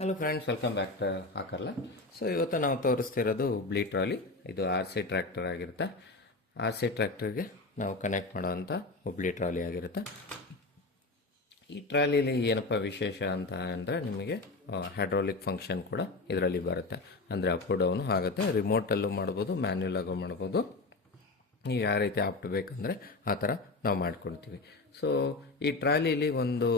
Hello friends, welcome back to ಹಾಕರ್ಲ. So ಇವತ್ತು ನಾವು ತೋರಿಸ್ತಿರೋದು ಬ್ಲೀ ಟ್ರಾಲಿ. ಇದು ಆರ್ ಸಿ ಟ್ರ್ಯಾಕ್ಟರ್ ಆಗಿರುತ್ತೆ. ಆರ್ ಸಿ ಟ್ರ್ಯಾಕ್ಟರ್ಗೆ ನಾವು ಕನೆಕ್ಟ್ ಮಾಡೋವಂಥ ಬ್ಲೀ ಟ್ರಾಲಿ ಆಗಿರುತ್ತೆ. ಈ ಟ್ರಾಲಿಲಿ ಏನಪ್ಪ ವಿಶೇಷ ಅಂತ ಅಂದರೆ ನಿಮಗೆ ಹೈಡ್ರಾಲಿಕ್ ಫಂಕ್ಷನ್ ಕೂಡ ಇದರಲ್ಲಿ ಬರುತ್ತೆ. ಅಂದರೆ ಅಪ್ ಡೌನು ಆಗುತ್ತೆ. ರಿಮೋಟಲ್ಲೂ ಮಾಡ್ಬೋದು, ಮ್ಯಾನ್ಯುಯಲ್ ಆಗು ಮಾಡ್ಬೋದು. ನೀವು ಯಾವ ರೀತಿ ಆಪ್ಟ್ ಬೇಕಂದರೆ ಆ ಥರ ನಾವು ಮಾಡಿಕೊಡ್ತೀವಿ. ಸೊ ಈ ಟ್ರಾಲಿಲಿ ಒಂದು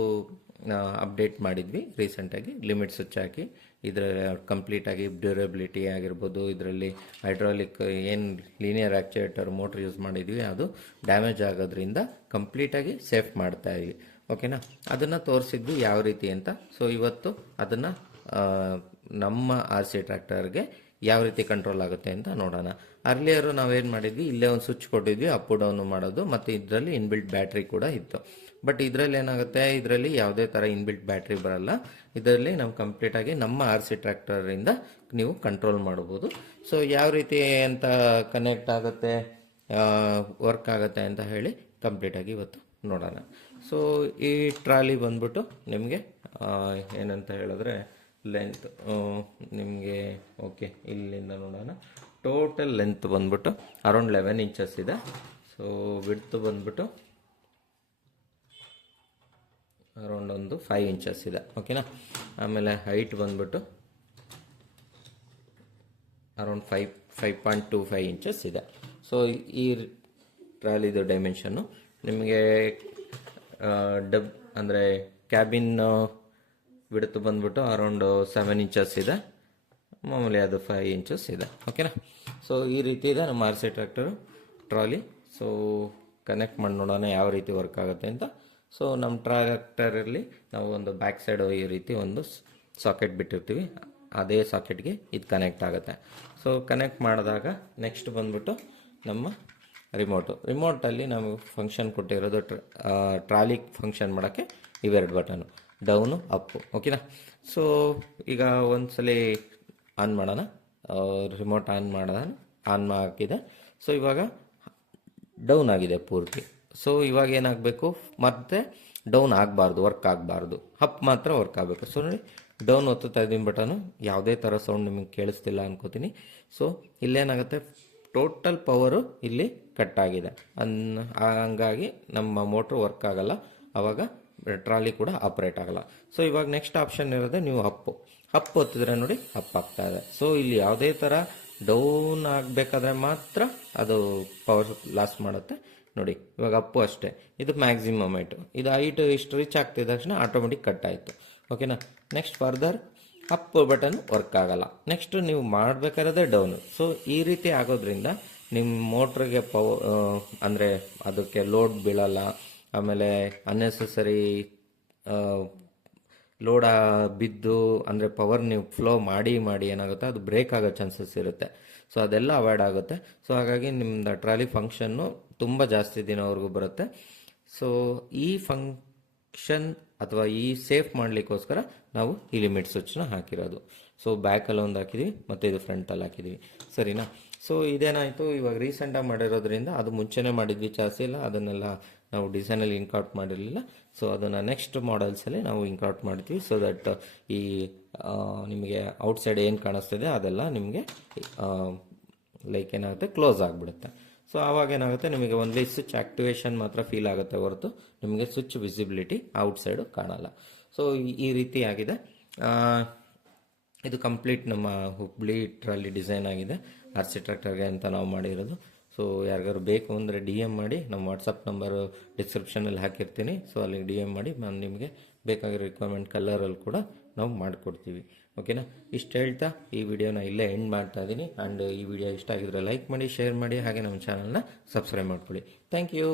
ಅಪ್ಡೇಟ್ ಮಾಡಿದ್ವಿ ರೀಸೆಂಟಾಗಿ, ಲಿಮಿಟ್ ಸ್ವಿಚ್ ಹಾಕಿ ಇದರಲ್ಲಿ ಕಂಪ್ಲೀಟಾಗಿ ಡ್ಯೂರಬಿಲಿಟಿ ಆಗಿರ್ಬೋದು, ಇದರಲ್ಲಿ ಹೈಡ್ರಾಲಿಕ್ ಏನು ಲೀನಿಯರ್ ಆ್ಯಕ್ಚುಯೇಟರ್ ಮೋಟ್ರ್ ಯೂಸ್ ಮಾಡಿದ್ವಿ ಅದು ಡ್ಯಾಮೇಜ್ ಆಗೋದ್ರಿಂದ ಕಂಪ್ಲೀಟಾಗಿ ಸೇಫ್ ಮಾಡ್ತಾ ಇದ್ವಿ. ಓಕೆನಾ, ಅದನ್ನು ತೋರಿಸಿದ್ವಿ ಯಾವ ರೀತಿ ಅಂತ. ಸೊ ಇವತ್ತು ಅದನ್ನು ನಮ್ಮ ಆರ್ ಸಿ ಟ್ರ್ಯಾಕ್ಟರ್ಗೆ ಯಾವ ರೀತಿ ಕಂಟ್ರೋಲ್ ಆಗುತ್ತೆ ಅಂತ ನೋಡೋಣ. ಅರ್ಲಿಯರು ನಾವೇನು ಮಾಡಿದ್ವಿ, ಇಲ್ಲೇ ಒಂದು ಸ್ವಿಚ್ ಕೊಟ್ಟಿದ್ವಿ ಅಪ್ ಡೌನು ಮಾಡೋದು, ಮತ್ತು ಇದರಲ್ಲಿ ಇನ್ಬಿಲ್ಟ್ ಬ್ಯಾಟ್ರಿ ಕೂಡ ಇತ್ತು. ಬಟ್ ಇದರಲ್ಲಿ ಏನಾಗುತ್ತೆ, ಇದರಲ್ಲಿ ಯಾವುದೇ ಥರ ಇನ್ಬಿಲ್ಟ್ ಬ್ಯಾಟ್ರಿ ಬರಲ್ಲ. ಇದರಲ್ಲಿ ನಾವು ಕಂಪ್ಲೀಟಾಗಿ ನಮ್ಮ ಆರ್ ಸಿ ಟ್ರ್ಯಾಕ್ಟರಿಂದ ನೀವು ಕಂಟ್ರೋಲ್ ಮಾಡ್ಬೋದು. ಸೊ ಯಾವ ರೀತಿ ಅಂತ ಕನೆಕ್ಟ್ ಆಗುತ್ತೆ, ವರ್ಕ್ ಆಗುತ್ತೆ ಅಂತ ಹೇಳಿ ಕಂಪ್ಲೀಟಾಗಿ ಇವತ್ತು ನೋಡೋಣ. ಸೊ ಈ ಟ್ರಾಲಿ ಬಂದ್ಬಿಟ್ಟು ನಿಮಗೆ ಏನಂತ ಹೇಳಿದ್ರೆ ಲೆಂತ್ ನಿಮಗೆ ಓಕೆ, ಇಲ್ಲಿಂದ ನೋಡೋಣ. ಟೋಟಲ್ ಲೆಂತ್ ಬಂದ್ಬಿಟ್ಟು ಅರೌಂಡ್ 11 ಇಂಚಸ್ ಇದೆ. ಸೊ ವಿಡ್ತ್ ಬಂದ್ಬಿಟ್ಟು ಅರೌಂಡ್ ಒಂದು 5 ಇಂಚಸ್ ಇದೆ. ಓಕೆನಾ, ಆಮೇಲೆ ಹೈಟ್ ಬಂದ್ಬಿಟ್ಟು ಅರೌಂಡ್ 5.25 ಇಂಚಸ್ ಇದೆ. ಸೊ ಈ ಟ್ರಾಲಿದು ಡೈಮೆನ್ಷನ್ನು ನಿಮಗೆ ಅಂದರೆ ಕ್ಯಾಬಿನ್ ವಿಡ್ತ್ ಬಂದ್ಬಿಟ್ಟು ಅರೌಂಡ್ 7 ಇಂಚಸ್ ಇದೆ. ಮಾಮೂಲಿ ಅದು 5 ಇಂಚಸ್ ಇದೆ. ಓಕೆನಾ, ಸೊ ಈ ರೀತಿ ಇದೆ ನಮ್ಮ R C tractor trolley. So connect ಮಾಡಿ ನೋಡೋಣ ಯಾವ ರೀತಿ ವರ್ಕ್ ಆಗುತ್ತೆ ಅಂತ. ಸೊ ನಮ್ಮ ಟ್ರ್ಯಾಕ್ಟರಲ್ಲಿ ನಾವು ಒಂದು ಬ್ಯಾಕ್ ಸೈಡು ಈ ರೀತಿ ಒಂದು ಸಾಕೆಟ್ ಬಿಟ್ಟಿರ್ತೀವಿ, ಅದೇ ಸಾಕೆಟ್ಗೆ ಇದು ಕನೆಕ್ಟ್ ಆಗುತ್ತೆ. ಸೊ ಕನೆಕ್ಟ್ ಮಾಡಿದಾಗ ನೆಕ್ಸ್ಟ್ ಬಂದ್ಬಿಟ್ಟು ನಮ್ಮ ರಿಮೋಟಲ್ಲಿ ನಾವು ಫಂಕ್ಷನ್ ಕೊಟ್ಟಿರೋದು ಟ್ರಾಲಿ ಫಂಕ್ಷನ್ ಮಾಡೋಕ್ಕೆ ಇವೆರಡು ಬಟನು, ಡೌನು ಅಪ್ಪು. ಓಕೆನಾ, ಸೊ ಈಗ ಒಂದ್ಸಲಿ ಆನ್ ಮಾಡೋಣ. ರಿಮೋಟ್ ಆನ್ ಹಾಕಿದೆ. ಸೊ ಇವಾಗ ಡೌನ್ ಆಗಿದೆ ಪೂರ್ತಿ. ಸೊ ಇವಾಗ ಏನಾಗಬೇಕು, ಮತ್ತೆ ಡೌನ್ ಆಗಬಾರ್ದು, ವರ್ಕ್ ಆಗಬಾರ್ದು, ಅಪ್ ಮಾತ್ರ ವರ್ಕ್ ಆಗಬೇಕು. ಸೊ ನೋಡಿ, ಡೌನ್ ಒತ್ತುತ್ತಾ ಇದ್ದೀನಿ ಬಟನು, ಯಾವುದೇ ಥರ ಸೌಂಡ್ ನಿಮಗೆ ಕೇಳಿಸ್ತಿಲ್ಲ ಅನ್ಕೋತೀನಿ. ಸೊ ಇಲ್ಲೇನಾಗುತ್ತೆ, ಟೋಟಲ್ ಪವರು ಇಲ್ಲಿ ಕಟ್ ಆಗಿದೆ. ಹಂಗಾಗಿ ನಮ್ಮ ಮೋಟ್ರ್ ವರ್ಕ್ ಆಗಲ್ಲ, ಆವಾಗ ಟ್ರಾಲಿ ಕೂಡ ಆಪ್ರೇಟ್ ಆಗಲ್ಲ. ಸೊ ಇವಾಗ ನೆಕ್ಸ್ಟ್ ಆಪ್ಷನ್ ಇರೋದೇ ನೀವು ಅಪ್ ಒತ್ತಿದ್ರೆ ನೋಡಿ ಅಪ್ ಆಗ್ತಾ ಇದೆ. ಸೊ ಇಲ್ಲಿ ಯಾವುದೇ ಥರ ಡೌನ್ ಆಗಬೇಕಾದ್ರೆ ಮಾತ್ರ ಅದು ಪವರ್ ಲಾಸ್ ಮಾಡುತ್ತೆ. ನೋಡಿ ಇವಾಗ ಅಪ್ಪು ಅಷ್ಟೇ, ಇದು ಮ್ಯಾಕ್ಸಿಮಮ್ ಹೈಟು, ಇದು ಹೈಟ್ ಇಷ್ಟು ರೀಚ್ ಆಗ್ತಿದ್ದ ತಕ್ಷಣ ಆಟೋಮೆಟಿಕ್ ಕಟ್ ಆಯಿತು. ಓಕೆನಾ, next further up button work ಆಗಲ್ಲ. ನೆಕ್ಸ್ಟ್ ನೀವು ಮಾಡಬೇಕಾದ್ರೆ ಡೌನು. ಸೊ ಈ ರೀತಿ ಆಗೋದ್ರಿಂದ ನಿಮ್ಮ ಮೋಟ್ರಿಗೆ ಅಂದರೆ ಅದಕ್ಕೆ ಲೋಡ್ ಬೀಳಲ್ಲ. ಆಮೇಲೆ ಅನ್ನೆಸೆಸರಿ ಲೋಡ ಬಿದ್ದು ಅಂದರೆ ಪವರ್ ನೀವು ಫ್ಲೋ ಮಾಡಿ ಏನಾಗುತ್ತೆ, ಅದು ಬ್ರೇಕ್ ಆಗೋ ಚಾನ್ಸಸ್ ಇರುತ್ತೆ. ಸೊ ಅದೆಲ್ಲ ಅವಾಯ್ಡ್ ಆಗುತ್ತೆ. ಸೊ ಹಾಗಾಗಿ ನಿಮ್ಮದು ಟ್ರಾಲಿ ಫಂಕ್ಷನ್ನು ತುಂಬ ಜಾಸ್ತಿ ದಿನವರೆಗೂ ಬರುತ್ತೆ. ಸೊ ಈ ಫಂಕ್ಷನ್ ಅಥವಾ ಈ ಸೇಫ್ ಮಾಡಲಿಕ್ಕೋಸ್ಕರ ನಾವು ಈ ಲಿಮಿಟ್ ಸ್ವಿಚ್ನ ಹಾಕಿರೋದು. ಸೊ ಬ್ಯಾಕಲ್ಲಿ ಒಂದು ಹಾಕಿದ್ವಿ ಮತ್ತು ಇದು ಫ್ರಂಟಲ್ಲಿ ಹಾಕಿದ್ವಿ, ಸರಿನಾ. ಸೊ ಇದೇನಾಯಿತು, ಇವಾಗ ರೀಸೆಂಟಾಗಿ ಮಾಡಿರೋದ್ರಿಂದ, ಅದು ಮುಂಚೆನೇ ಮಾಡಿದ್ವಿ ಚಾಸಿ ಇಲ್ಲ, ಅದನ್ನೆಲ್ಲ ನಾವು ಡಿಸೈನಲ್ಲಿ ಇನ್ಕೌಟ್ ಮಾಡಿರಲಿಲ್ಲ. ಸೊ ಅದನ್ನು ನೆಕ್ಸ್ಟ್ ಮಾಡೆಲ್ಸಲ್ಲಿ ನಾವು ಇನ್ಕೌಟ್ ಮಾಡ್ತೀವಿ. ಸೊ ದಟ್ ಈ ನಿಮಗೆ ಔಟ್ಸೈಡ್ ಏನು ಕಾಣಿಸ್ತಿದೆ ಅದೆಲ್ಲ ನಿಮಗೆ ಲೈಕ್ ಏನಾಗುತ್ತೆ, ಕ್ಲೋಸ್ ಆಗಿಬಿಡುತ್ತೆ. ಸೊ ಆವಾಗ ಏನಾಗುತ್ತೆ, ನಿಮಗೆ ಓನ್ಲಿ ಸ್ವಿಚ್ ಆ್ಯಕ್ಟಿವೇಶನ್ ಮಾತ್ರ ಫೀಲ್ ಆಗುತ್ತೆ ಹೊರತು ನಿಮಗೆ ಸ್ವಿಚ್ ವಿಸಿಬಿಲಿಟಿ ಔಟ್ಸೈಡು ಕಾಣಲ್ಲ. ಸೊ ಈ ರೀತಿ ಆಗಿದೆ. ಇದು ಕಂಪ್ಲೀಟ್ ನಮ್ಮ ಹುಬ್ಳಿ ಟ್ರಾಲಿ ಡಿಸೈನ್ ಆಗಿದೆ, ಆರ್ ಸಿ ಟ್ರ್ಯಾಕ್ಟರ್ಗೆ ಅಂತ ನಾವು ಮಾಡಿರೋದು. ಸೊ ಯಾರಿಗಾರು ಬೇಕು ಅಂದರೆ DM ಮಾಡಿ, ನಮ್ಮ ವಾಟ್ಸಪ್ ನಂಬರು ಡಿಸ್ಕ್ರಿಪ್ಷನಲ್ಲಿ ಹಾಕಿರ್ತೀನಿ. ಸೊ ಅಲ್ಲಿಗೆ DM ಮಾಡಿ, ನಾನು ನಿಮಗೆ ಬೇಕಾಗಿರೋ ರಿಕ್ವೈರ್ಮೆಂಟ್ ಕಲರಲ್ಲಿ ಕೂಡ ನಾವು ಮಾಡಿಕೊಡ್ತೀವಿ. ಓಕೆನಾ, ಇಷ್ಟು ಹೇಳ್ತಾ ಈ ವಿಡಿಯೋನ ಇಲ್ಲೇ ಎಂಡ್ ಮಾಡ್ತಾ ಇದ್ದೀನಿ. ಆ್ಯಂಡ್ ಈ ವಿಡಿಯೋ ಇಷ್ಟ ಆಗಿದ್ರೆ ಲೈಕ್ ಮಾಡಿ, ಶೇರ್ ಮಾಡಿ, ಹಾಗೆ ನಮ್ಮ ಚಾನಲ್ನ ಸಬ್ಸ್ಕ್ರೈಬ್ ಮಾಡ್ಕೊಳ್ಳಿ. Thank you.